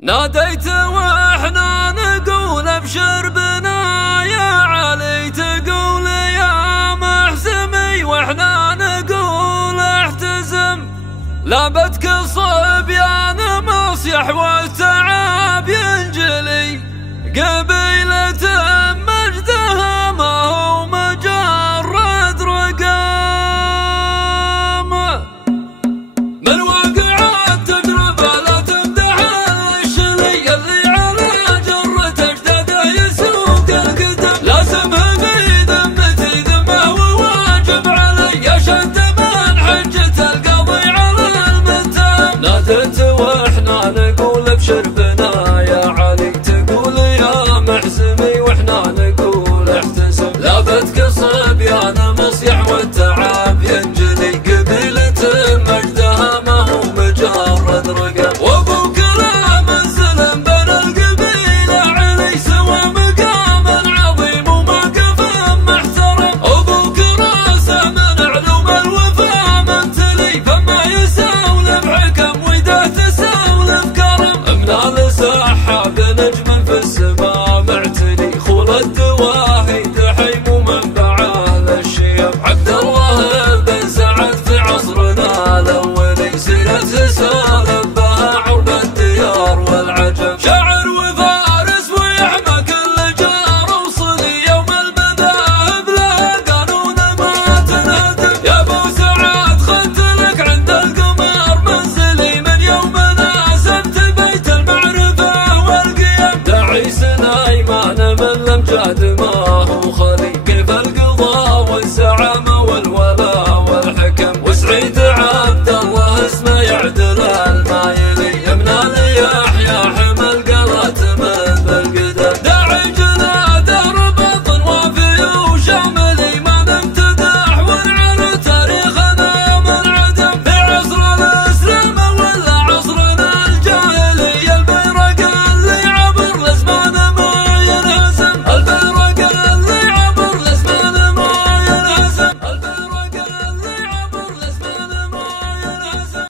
ناديت واحنا نقول ابشر بنا يا علي، تقول يا محسمي واحنا نقول احتزم. لابتك الصبيان مصيح والتعب ينجلي، قبيلة مجدها ما هو مجرد رقام. من واقع التجربة لا تمدح الشلي، اللي على جرة اجداده يسوق القدم. لازمه بذمتي ذمه وواجب علي، اشد من حجة القاضي على المتهم. نادت واحنا نقول ابشر